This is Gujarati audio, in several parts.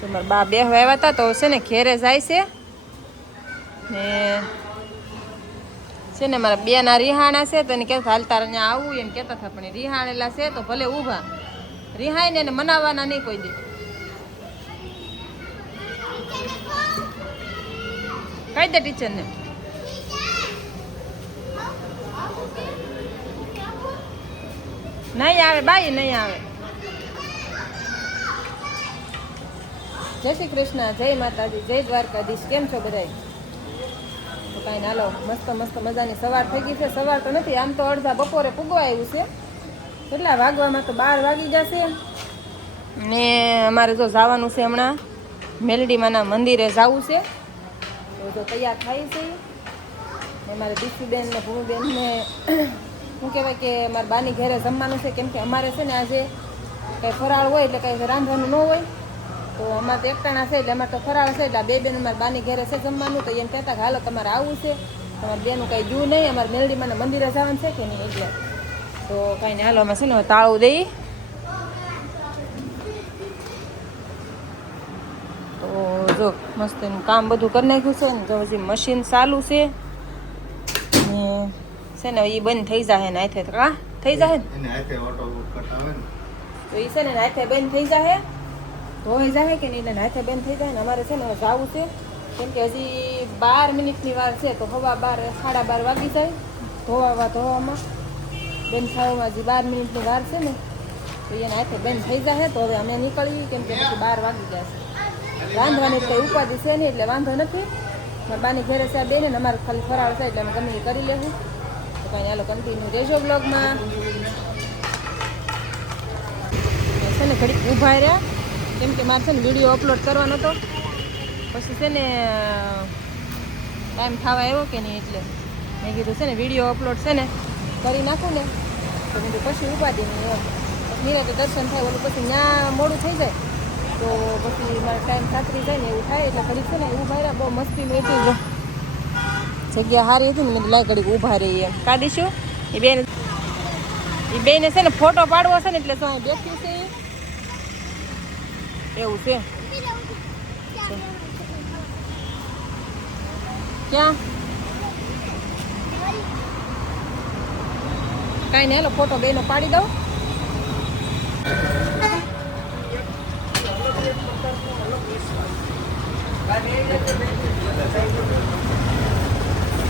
તો મારા બા બે આવ્યા હતા તો છે ને ઘેરે જાય છે ને છે ને મારા બેના રિહાણા છે તો એને કહેતા હાલતા અહીંયા આવવું એને કહેતા હતા પણ રિહાણેલા છે તો ભલે ઊભા રિહાઈને એને મનાવવાના નહીં કોઈ દે કઈ દે ટીચરને નહીં આવે બાઈ નહીં આવે. જય શ્રી કૃષ્ણ, જય માતાજી, જય દ્વારકાધીશ. કેમ છો બધાય? તો કાંઈ ના લો, મસ્ત મસ્ત મજાની સવાર થઈ ગઈ છે. સવાર તો નથી, આમ તો અડધા બપોરે પૂગવા આવ્યું છે. કેટલા વાગવામાં તો 12 વાગી જશે ને અમારે જો જવાનું છે હમણાં મેલડીમાના મંદિરે જવું છે. તો જો તૈયાર થાય છે ને મારે દીક્ષુબેન ને ભૂમિબેન ને શું કહેવાય કે મારા બાની ઘરે જમવાનું છે. કેમ કે અમારે છે ને આજે કંઈ ફરાળ હોય એટલે કંઈ રાંધવાનું ન હોય તો અમારે તો એકટાણા છે એટલે અમારે તો ફરાળ છે એટલે બે બેનું મારા બાની ઘરે છે જમવાનું. તો એમ કહેતા કે હાલો તમારે આવવું છે, તમારે બેનું કંઈ દૂર નહીં, અમારે મેલડીમાના મંદિરે જવાનું છે કે નહીં એટલે તો કાંઈ નહીં હાલો અમે છે ને તાળું દઈ. તો જો મસ્ત એનું કામ બધું કરી નાખ્યું છે ને જો હજી મશીન ચાલુ છે ને છે ને એ બંધ થઈ જાય ને હાથે કા થઈ જાય ને તો એ છે ને હાથે બંધ થઈ જાય ધોઈ જાય કે નહીં ને હાથે બંધ થઈ જાય ને અમારે છે ને જવું છે. કેમ કે હજી 12 મિનિટની વાર છે તો હવા 12 સાડા 12 વાગી જાય ધોવામાં બંધ થવામાં હજી 12 મિનિટની વાર છે ને તો એને હાથે બંધ થઈ જાય તો હવે અમે નીકળીએ. કેમ કે પછી 12 વાગી ગયા છે. રાંધવાની કંઈ ઉપાધિ છે નહીં એટલે વાંધો નથી. મારા બાની ઘરે છે બેને ને અમારે ખાલી ફરાળ છે એટલે અમે ગમે એ કરી લેવું. તો કાંઈ હાલો કન્ટિન્યુ રહેજો બ્લોગમાં. છે ને ઘડીક ઊભા રહ્યા કેમ કે મારે છે ને વિડીયો અપલોડ કરવાનો હતો પછી છે ને ટાઈમ થવા આવ્યો કે નહીં એટલે મેં કીધું છે ને વિડીયો અપલોડ છે ને કરી નાખું ને તો કીધું પછી ઉપાધિ નહીં એમ નિરાતે દર્શન થાય ઓલું પછી ત્યાં મોડું થઈ જાય તો પછી મારે ટાઈમ સાતરી જાય ને એવું થાય એટલે ઘડીક છે ને ઊભા રહ્યા. બહુ મસ્તીનું હતી જો જગ્યા સારી હતી ને મેં લાઈ ઘડીક ઊભા રહી એમ કાઢીશું. એ બેને છે ને ફોટો પાડવો છે ને એટલે શું બેઠી છે એવું છે. ક્યાં કાંઈ નહીં હાલો ફોટો બેનો પાડી દઉં.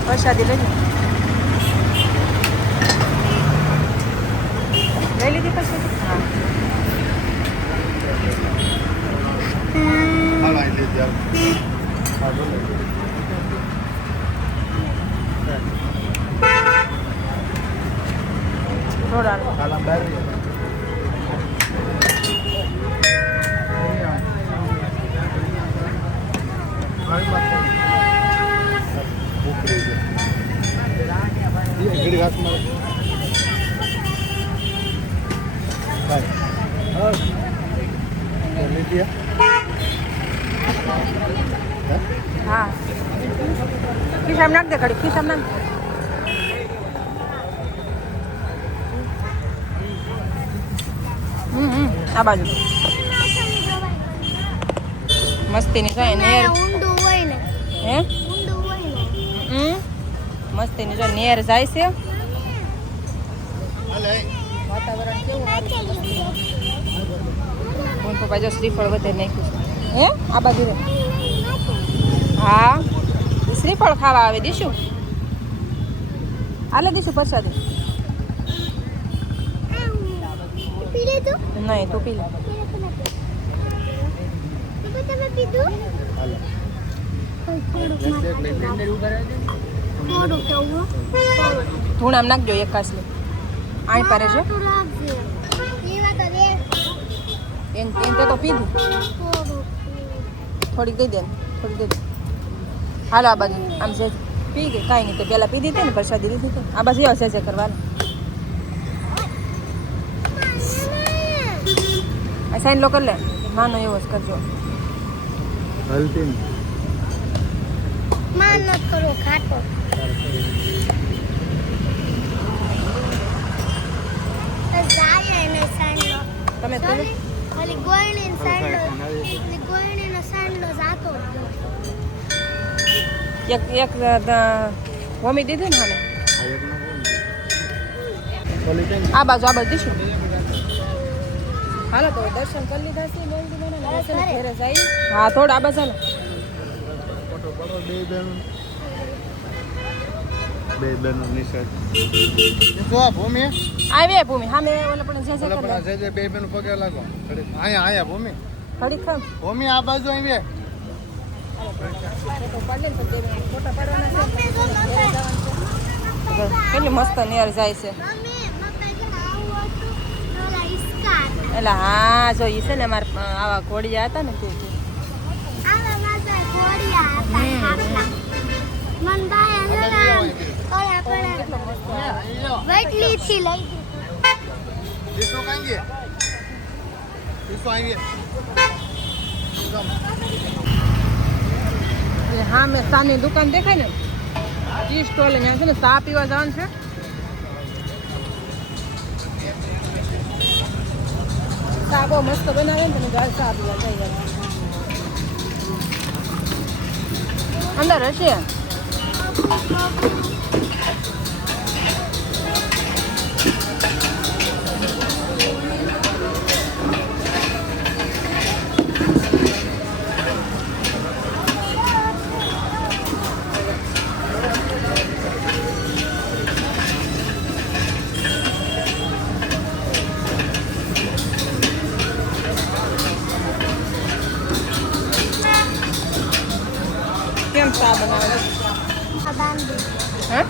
પ્રસાદી લઈ લીધી પ્રસાદી. હા ખિસ્સામાં નાખ દે ઘડી ખિસ્સામાં નાખ. આ બાજુ મસ્તીની જો નેર હે મસ્તીની જો નેર જાય છે. વાતાવરણ કેવું સારું પપ્પા જો શ્રીફળ વધે નાખ્યું હે આ બાજુ હા શ્રીફળ ખાવા આવે દીશું આલે દીશું પ્રસાદી નહીં તું પી લે. ધૂણામ નાખજો એક કાસલી આઈ પારે છે એમ તો પીધું થોડીક દઈ દે થોડીક દઈ દે. હાલો આ બાજુ આમ છે પી ગઈ કાંઈ નહીં તો પહેલાં પીધી હતી ને પ્રસાદી લીધી હતી. આ બાજુ એવો છે કરવાનું આ સાઈન લો કર લે માનો એવો જ કરજો. હલતી માનો થોડો ખાટો તમે ઓલી ગોળણી ગોળણીનો સાંડલો જાતો એક વમી દીધી ને હાને આ બાજુ દીશું હાલો તો દર્શન કરી લીધા છે ઘરે જાય હા થોડા આ બાજુ હાલો બે બેનો નિશાળ જો ભૂમિ આવે ભૂમિ સામે ઓલા પણ જે જે બે બેનો પગે લાગો આયા ભૂમિ ઘડી ખમ ભૂમિ આ બાજુ આવી ફોટા પાડવાના છે કેટલી મસ્ત નિયર જાય છે એટલે હા જો ઈ છે ને અમારે આવા ઘોડિયા હતા ને તે હા મેં સાની દુકાન દેખાય ને ટી સ્ટોલ ત્યાં છે ને ચા પીવા જવાનું છે ચા બહુ મસ્ત બનાવે ને તમે ગાળ ચા પીવા જઈ અંદર હશે કેમ ચા બનાવે હે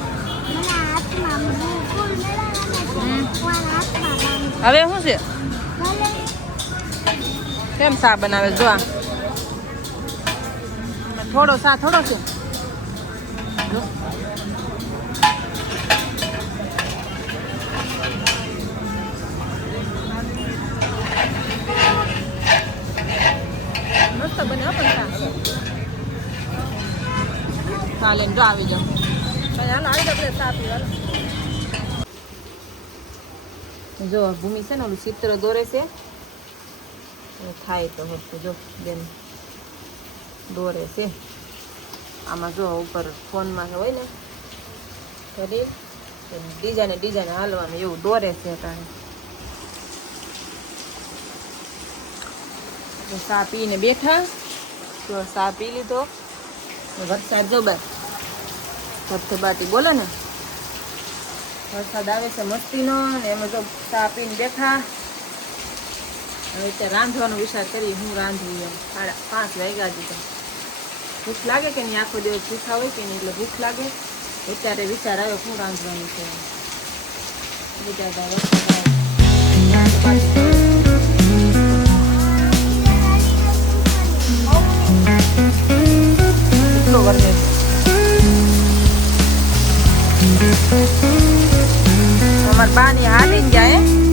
હવે શું છે કેમ ચા બનાવે જો આ થોડો ચા થોડો છે જો. મસ્ત બને પણ ચા ચાલે જો આવી જાઓ હાલો આવી આપણે ચા પીવા જો ભૂમિ છે ને ઓલું ચિત્ર દોરે છે થાય તો હશે જો બેન દોરે છે આમાં જો ઉપર ફોનમાં હોય ને કરી ડિઝાઇન હાલવાનું એવું દોરે છે તારે ચા પીને બેઠા તો ચા પી લીધો વરસાદ જો બાર ધબધબાટી બોલે ને વરસાદ આવે છે મસ્તીનો ને એમાં જો ચા પીને બેઠા હવે ત્યાં રાંધવાનો વિચાર કરીએ હું રાંધવું એમ 5:30 વાગ્યા દીધા ભૂખ લાગે કે નહીં આખો દિવસ ભૂખા હોય કે નહીં એટલે ભૂખ લાગે અત્યારે વિચાર આવ્યો શું રાંધવાનું છે બીજા અમાર બાની હાલીને જાય